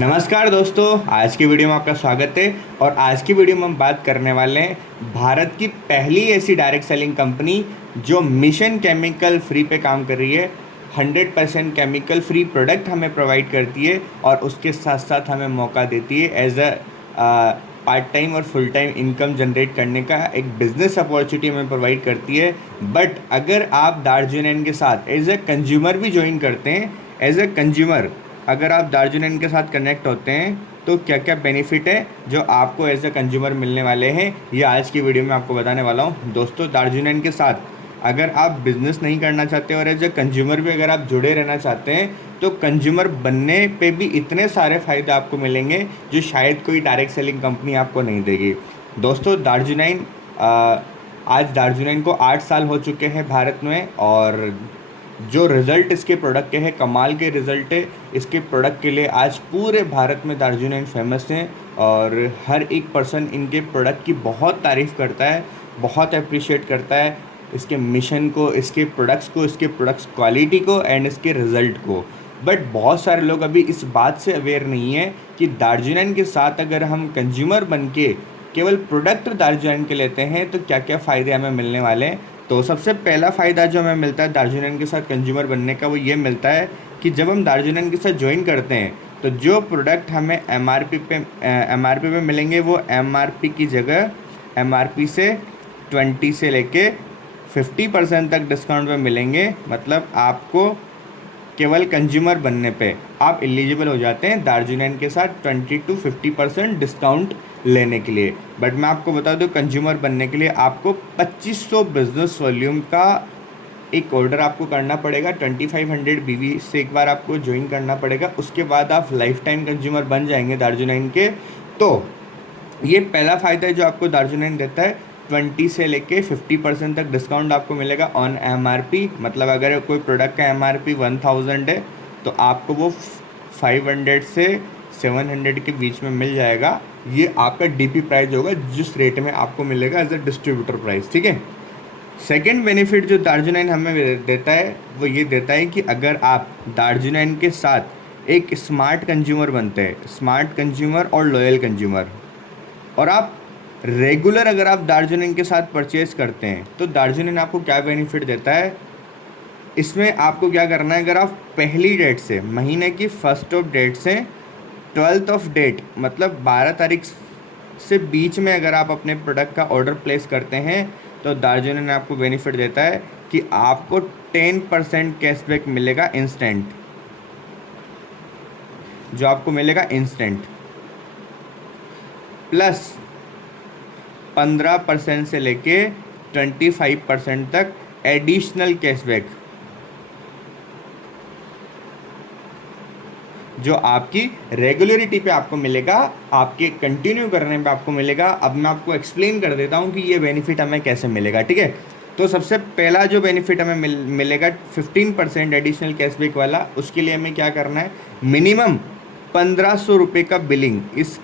नमस्कार दोस्तों, आज की वीडियो में आपका स्वागत है। और आज की वीडियो में हम बात करने वाले हैं भारत की पहली ऐसी डायरेक्ट सेलिंग कंपनी जो मिशन केमिकल फ्री पे काम कर रही है। 100% केमिकल फ्री प्रोडक्ट हमें प्रोवाइड करती है और उसके साथ साथ हमें मौका देती है एज अ पार्ट टाइम और फुल टाइम इनकम जनरेट करने का एक बिजनेस अपॉर्चुनिटी हमें प्रोवाइड करती है। बट अगर आप दार्जिलिंग के साथ एज अ कंज्यूमर भी ज्वाइन करते हैं, एज अ कंज्यूमर अगर आप दार्जिलिंग के साथ कनेक्ट होते हैं तो क्या क्या बेनिफिट है जो आपको एज अ कंज्यूमर मिलने वाले हैं, ये आज की वीडियो में आपको बताने वाला हूँ। दोस्तों, दार्जिलिंग के साथ अगर आप बिज़नेस नहीं करना चाहते और एज अ कंज्यूमर भी अगर आप जुड़े रहना चाहते हैं तो कंज्यूमर बनने पे भी इतने सारे फ़ायदे आपको मिलेंगे जो शायद कोई डायरेक्ट सेलिंग कंपनी आपको नहीं देगी। दोस्तों, आज दार्जिलिंग को 8 साल हो चुके हैं भारत में, और जो रिज़ल्ट इसके प्रोडक्ट के हैं, कमाल के रिज़ल्ट है इसके प्रोडक्ट के लिए। आज पूरे भारत में दार्जिलिंग फेमस हैं और हर एक पर्सन इनके प्रोडक्ट की बहुत तारीफ़ करता है, बहुत अप्रिशिएट करता है इसके मिशन को, इसके प्रोडक्ट्स को, इसके प्रोडक्ट्स क्वालिटी को एंड इसके रिज़ल्ट को। बट बहुत सारे लोग अभी इस बात से अवेयर नहीं है कि दार्जिलिंग के साथ अगर हम कंज्यूमर बन के केवल प्रोडक्ट दार्जिलिंग के लेते हैं तो क्या क्या फ़ायदे हमें मिलने वाले हैं। तो सबसे पहला फ़ायदा जो हमें मिलता है दार्जिलिंग के साथ कंज्यूमर बनने का, वो ये मिलता है कि जब हम दार्जिलिंग के साथ ज्वाइन करते हैं तो जो प्रोडक्ट हमें एमआरपी पे मिलेंगे वो एमआरपी की जगह एमआरपी से 20 से लेके 50% तक डिस्काउंट पे मिलेंगे। मतलब आपको केवल कंज्यूमर बनने पे आप एलिजिबल हो जाते हैं दार्जिलिंग के साथ 20 to 50% डिस्काउंट लेने के लिए। बट मैं आपको बता दूं, कंज्यूमर बनने के लिए आपको 2500 बिजनेस वॉल्यूम का एक ऑर्डर आपको करना पड़ेगा। 2500 बीवी से एक बार आपको ज्वाइन करना पड़ेगा, उसके बाद आप लाइफ टाइम कंज्यूमर बन जाएंगे दार्जिलिंग के। तो ये पहला फ़ायदा है जो आपको दार्जिलिंग देता है। 20 से लेके 50% तक डिस्काउंट आपको मिलेगा ऑन एमआरपी। मतलब अगर कोई प्रोडक्ट का एमआरपी 1000 है तो आपको वो 500 से 700 के बीच में मिल जाएगा। ये आपका डीपी प्राइस होगा जिस रेट में आपको मिलेगा एज अ डिस्ट्रीब्यूटर प्राइस, ठीक है। सेकेंड बेनिफिट जो दार्जिलिंग हमें देता है वो ये देता है कि अगर आप दार्जिलिंग के साथ एक स्मार्ट कंज्यूमर बनते हैं, स्मार्ट कंज्यूमर और लॉयल कंज्यूमर, और आप रेगुलर अगर आप दार्जिलिंग के साथ परचेज़ करते हैं तो दार्जिलिंग आपको क्या बेनिफिट देता है। इसमें आपको क्या करना है, अगर आप पहली डेट से, महीने की फर्स्ट ऑफ डेट से 12th ऑफ डेट, मतलब 12 तारीख से बीच में अगर आप अपने प्रोडक्ट का ऑर्डर प्लेस करते हैं तो दार्जिलिंग आपको बेनिफिट देता है कि आपको 10% कैशबैक मिलेगा इंस्टेंट, जो आपको मिलेगा इंस्टेंट, प्लस 15% से लेके 25% तक एडिशनल कैशबैक जो आपकी रेगुलरिटी पे आपको मिलेगा, आपके कंटिन्यू करने पे आपको मिलेगा। अब मैं आपको एक्सप्लेन कर देता हूँ कि ये बेनिफिट हमें कैसे मिलेगा, ठीक है। तो सबसे पहला जो बेनिफिट हमें मिलेगा 15% एडिशनल कैशबैक वाला, उसके लिए हमें क्या करना है, मिनिमम 1500 रुपये का बिलिंग इस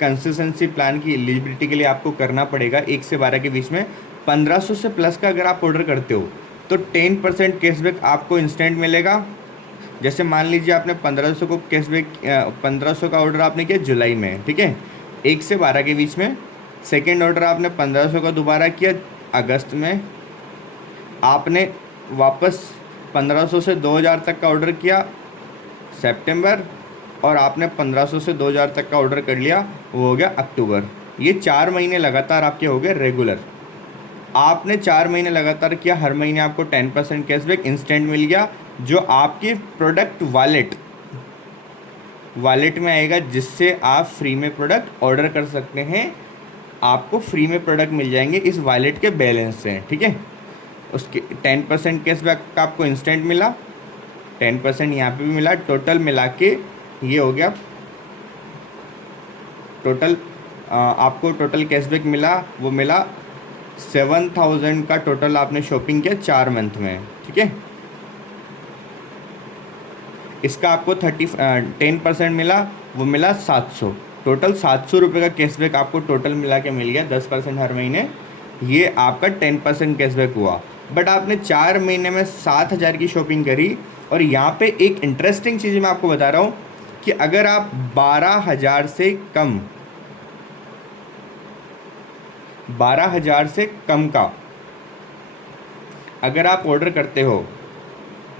कंसिस्टेंसी प्लान की एलिजिबिलिटी के लिए आपको करना पड़ेगा। 1 से 12 के बीच में 1500 से प्लस का अगर आप ऑर्डर करते हो तो 10% कैशबैक आपको इंस्टेंट मिलेगा। जैसे मान लीजिए आपने 1500 को कैशबैक 1500 का ऑर्डर आपने किया जुलाई में, ठीक है, 1 से 12 के बीच में। सेकेंड ऑर्डर आपने 1500 का दोबारा किया अगस्त में, आपने वापस 1500 से 2000 तक का ऑर्डर किया सितंबर, और आपने 1500 से 2000 तक का ऑर्डर कर लिया, वो हो गया अक्टूबर। ये 4 महीने लगातार आपके हो गए रेगुलर। आपने 4 महीने लगातार किया, हर महीने आपको 10% कैशबैक इंस्टेंट मिल गया, जो आपके प्रोडक्ट वॉलेट में आएगा, जिससे आप फ्री में प्रोडक्ट ऑर्डर कर सकते हैं। आपको फ्री में प्रोडक्ट मिल जाएंगे इस वॉलेट के बैलेंस से, ठीक है। उसके 10% कैशबैक आपको इंस्टेंट मिला, 10% यहाँ पे भी मिला, टोटल मिला के ये हो गया टोटल। आपको टोटल कैशबैक मिला, वो मिला 7000 का टोटल आपने शॉपिंग किया 4 मंथ में, ठीक है। इसका आपको 10% मिला, वो मिला 700, टोटल 700 रुपये का कैशबैक आपको टोटल मिला के मिल गया, 10% हर महीने। ये आपका 10% कैशबैक हुआ। बट आपने 4 महीने में 7000 की शॉपिंग करी। और यहाँ पे एक इंटरेस्टिंग चीज़ मैं आपको बता रहा हूँ कि अगर आप 12,000 से कम 12,000 से कम का अगर आप ऑर्डर करते हो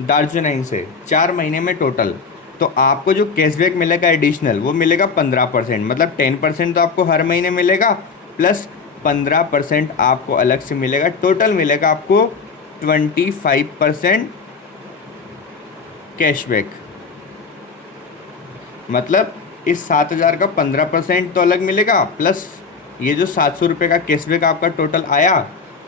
दार्जिलिंग से 4 महीने में टोटल, तो आपको जो कैशबैक मिलेगा एडिशनल वो मिलेगा 15%। मतलब 10% तो आपको हर महीने मिलेगा, प्लस 15% आपको अलग से मिलेगा। टोटल मिलेगा आपको 25% कैशबैक। मतलब इस 7,000 का 15% तो अलग मिलेगा, प्लस ये जो 700 रुपये का कैशबैक आपका टोटल आया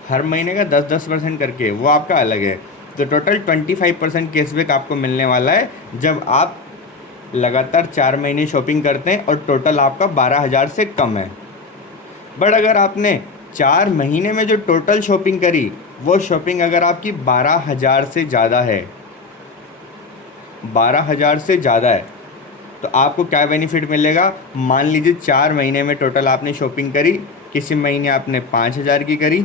हर महीने का 10% करके, वो आपका अलग है। तो टोटल 25% कैशबैक आपको मिलने वाला है जब आप लगातार 4 महीने शॉपिंग करते हैं और टोटल आपका 12,000 से कम है। बट अगर आपने 4 महीने में जो टोटल शॉपिंग करी वो शॉपिंग अगर आपकी 12,000 से ज़्यादा है, 12,000 से ज़्यादा है, तो आपको क्या बेनिफिट मिलेगा। मान लीजिए 4 महीने में टोटल आपने शॉपिंग करी, किसी महीने आपने 5,000 की करी,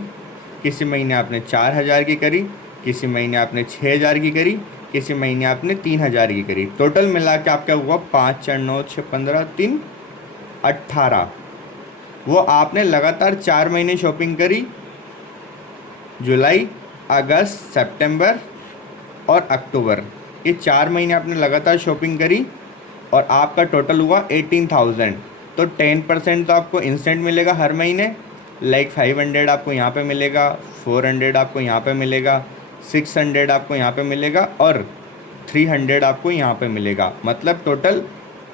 किसी महीने आपने 4,000 की करी, किसी महीने आपने 6,000 की करी, किसी महीने आपने 3,000 की करी। टोटल मिला के आपका हुआ 5 4 9 6 15 3 18। वो आपने लगातार 4 महीने शॉपिंग करी, जुलाई, अगस्त, सितंबर और अक्टूबर, ये 4 महीने आपने लगातार शॉपिंग करी और आपका टोटल हुआ 18,000। तो 10% तो आपको इंस्टेंट मिलेगा हर महीने, लाइक 500 आपको यहाँ पे मिलेगा, 400 आपको यहाँ पे मिलेगा, 600 आपको यहाँ पे मिलेगा और 300 आपको यहाँ पे मिलेगा। मतलब टोटल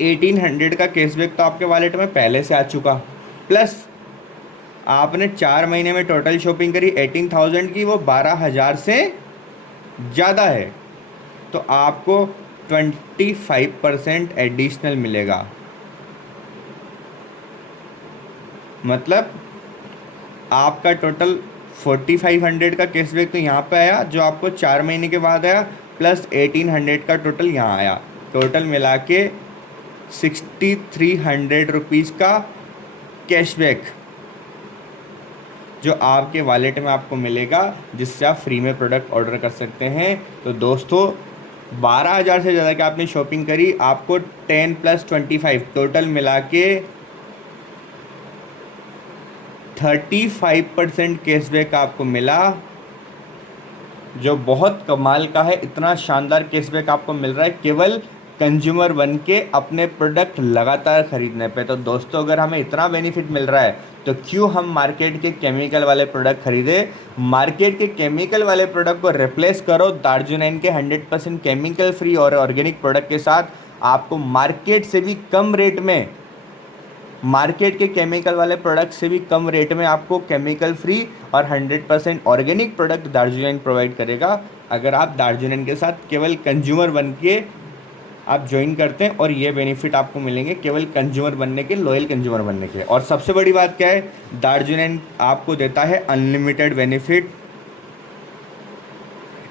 1800 का कैशबैक तो आपके वॉलेट में पहले से आ चुका, प्लस आपने 4 महीने में टोटल शॉपिंग करी 18,000 की, वो 12,000 से ज़्यादा है, तो आपको 25% एडिशनल मिलेगा। मतलब आपका टोटल 4,500 का कैशबैक तो यहाँ पे आया जो आपको 4 महीने के बाद आया, प्लस 1,800 का टोटल यहाँ आया। टोटल मिला के 6,300 रुपीज़ का कैशबैक जो आपके वॉलेट में आपको मिलेगा, जिससे आप फ्री में प्रोडक्ट ऑर्डर कर सकते हैं। तो दोस्तों 12,000 से ज़्यादा की आपने शॉपिंग करी, आपको 10 + 25 टोटल मिला के 35% कैशबैक आपको मिला, जो बहुत कमाल का है। इतना शानदार कैशबैक आपको मिल रहा है केवल कंज्यूमर बन के अपने प्रोडक्ट लगातार ख़रीदने पे। तो दोस्तों अगर हमें इतना बेनिफिट मिल रहा है तो क्यों हम मार्केट के केमिकल वाले प्रोडक्ट खरीदें। मार्केट के केमिकल वाले प्रोडक्ट को रिप्लेस करो दार्जिलिंग के 100% केमिकल फ्री और ऑर्गेनिक प्रोडक्ट के साथ। आपको मार्केट से भी कम रेट में, मार्केट के केमिकल वाले प्रोडक्ट से भी कम रेट में आपको केमिकल फ्री और 100% ऑर्गेनिक प्रोडक्ट दार्जिलिंग प्रोवाइड करेगा, अगर आप दार्जिलिंग के साथ केवल कंज्यूमर बन के आप ज्वाइन करते हैं। और ये बेनिफिट आपको मिलेंगे केवल कंज्यूमर बनने के, लॉयल कंज्यूमर बनने के। और सबसे बड़ी बात क्या है, दार्जिलिंग आपको देता है अनलिमिटेड बेनिफिट।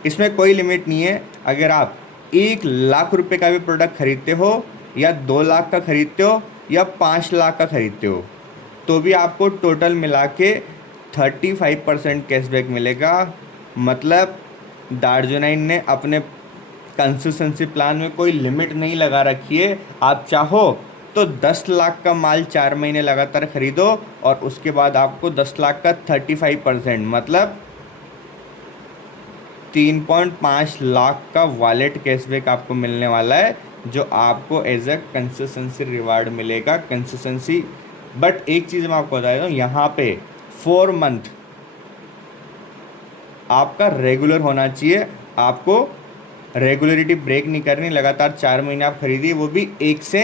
इसमें कोई लिमिट नहीं है। अगर आप 1,00,000 रुपये का भी प्रोडक्ट खरीदते हो, या 2,00,000 का खरीदते हो, या 5,00,000 का खरीदते हो, तो भी आपको टोटल मिला के 35% कैशबैक मिलेगा। मतलब दार्जिलिंग ने अपने कंसिस्टेंसी प्लान में कोई लिमिट नहीं लगा रखी है। आप चाहो तो 10,00,000 का माल 4 महीने लगातार खरीदो और उसके बाद आपको 10,00,000 का 35%, मतलब 3.5 लाख का वॉलेट कैशबैक आपको मिलने वाला है, जो आपको एज अ कंसिस्टेंसी रिवार्ड मिलेगा। कंसिस्टेंसी, बट एक चीज़ मैं आपको बता देता हूँ, यहाँ पे 4 मंथ आपका रेगुलर होना चाहिए। आपको रेगुलरिटी ब्रेक नहीं करनी। लगातार 4 महीने आप खरीदिए, वो भी 1 से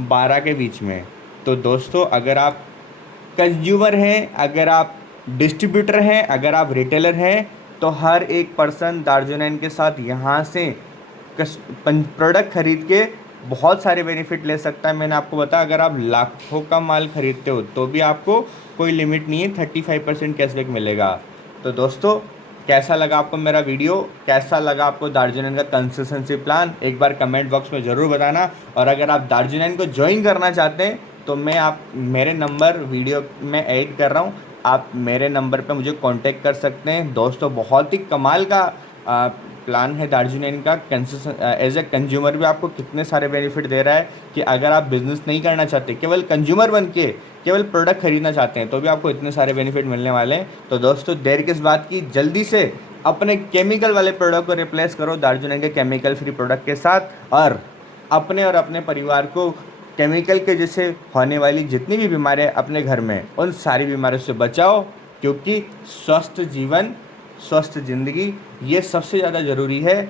12 के बीच में। तो दोस्तों अगर आप कंज्यूमर हैं, अगर आप डिस्ट्रीब्यूटर हैं, अगर आप रिटेलर हैं, तो हर एक पर्सन दार्जिलिंग के साथ यहाँ से प्रोडक्ट खरीद के बहुत सारे बेनिफिट ले सकता है। मैंने आपको बताया अगर आप लाखों का माल खरीदते हो तो भी आपको कोई लिमिट नहीं है, 35% कैशबैक मिलेगा। तो दोस्तों कैसा लगा आपको मेरा वीडियो, कैसा लगा आपको दार्जिलिंग का कंसिस्टेंसी प्लान, एक बार कमेंट बॉक्स में ज़रूर बताना। और अगर आप दार्जिलिंग को ज्वाइन करना चाहते हैं तो मैं आप मेरे नंबर वीडियो में ऐड कर रहा हूँ, आप मेरे नंबर पे मुझे कांटेक्ट कर सकते हैं। दोस्तों बहुत ही कमाल का प्लान है दार्जिलिंग का एज ए कंज्यूमर भी आपको कितने सारे बेनिफिट दे रहा है कि अगर आप बिजनेस नहीं करना चाहते, केवल कंज्यूमर बन के केवल प्रोडक्ट खरीदना चाहते हैं, तो भी आपको इतने सारे बेनिफिट मिलने वाले हैं। तो दोस्तों देर किस बात की, जल्दी से अपने केमिकल वाले प्रोडक्ट को रिप्लेस करो दार्जिलिंग के केमिकल फ्री प्रोडक्ट के साथ, और अपने और अपने परिवार को केमिकल के जैसे होने वाली जितनी भी बीमारियां अपने घर में, उन सारी बीमारियों से बचाओ, क्योंकि स्वस्थ जीवन, स्वस्थ जिंदगी ये सबसे ज़्यादा ज़रूरी है।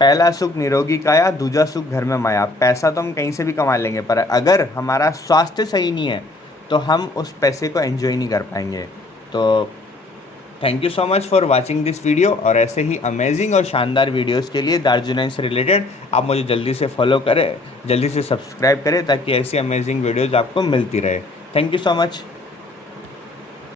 पहला सुख निरोगी काया, दूजा सुख घर में माया। पैसा तो हम कहीं से भी कमा लेंगे, पर अगर हमारा स्वास्थ्य सही नहीं है तो हम उस पैसे को एंजॉय नहीं कर पाएंगे। तो thank you so much for watching this video, और ऐसे ही अमेजिंग और शानदार वीडियोस के लिए दार्जिलिंग से रिलेटेड आप मुझे जल्दी से फॉलो करें, जल्दी से सब्सक्राइब करें, ताकि ऐसी अमेजिंग वीडियोस आपको मिलती रहे। Thank you so much.